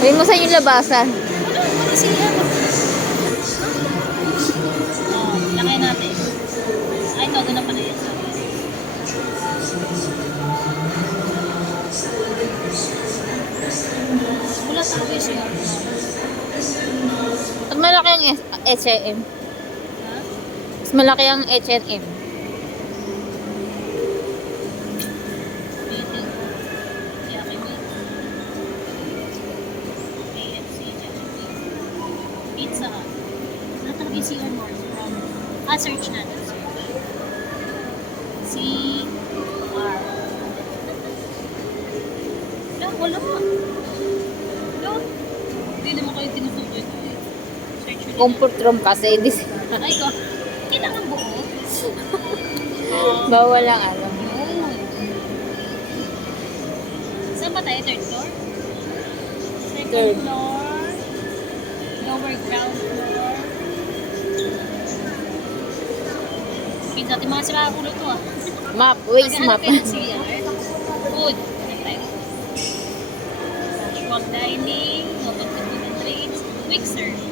Sabihin mo sa yung labasan. Ano siya? Oh, lakay natin. Ay, ito, doon na pala yan. Wala sa ako siya. Mas malaki ang H&M. Ha? Mas malaki ang H&M. Meeting. Kaya kay meeting. KFC, Jollibee. Pizza Hut. Ano talaga yung CR more? Search natin. CR. Wala. Wala. Hindi naman kayo tinutuloy ko eh. Search nyo. Comfort room kasi. Ay, ko. Kita ng buo. Bawal lang ano. Yun. Saan ba tayo? Third floor? Second Third. floor. Lower ground floor. Kita natin mga sila ulo to ah. Map. Waze Maghanap map. kayo ng CR. Food. Casual dining. Open to food and drinks. Quick serve.